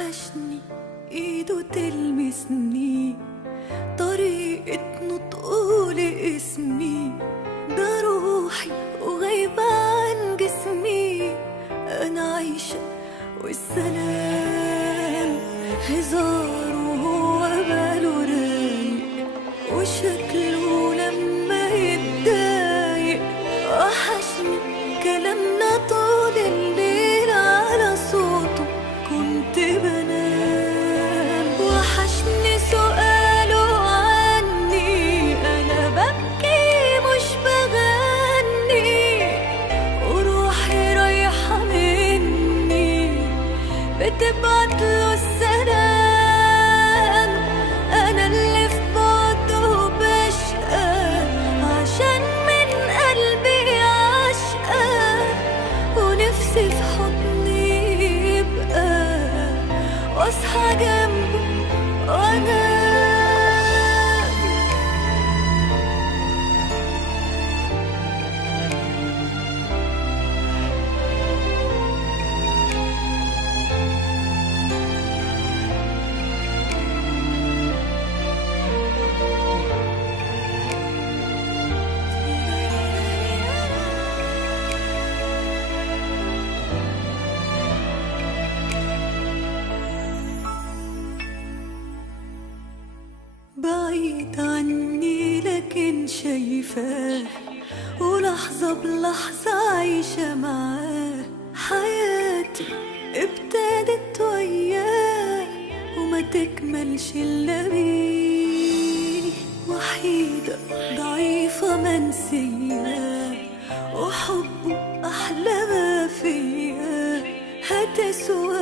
وحشني ايده تلمسني، طريقة نطقه لاسمي، ده روحي وغايبة عن جسمي. انا عايشة والسلام هزار وهو باله رايق، وشكله لما يتضايق. وحشني كلامنا طول الليل على صوته كنت بنام. وحشني سؤاله عني انا ببكي مش بغني، وروحي رايحة مني بتبعتله السلام. انا اللي في بعده بشقى عشان من قلبي عشقى، ونفسي في حضني يبقى واصحى جنبه وانا بعيد عني لكن شايفاه، ولحظة بلحظة عايشة معاه. حياتي ابتدت وياه وما تكملش إلا بيه. وحيدة ضعيفة منسية وحبه أحلى ما فيا، هتسوى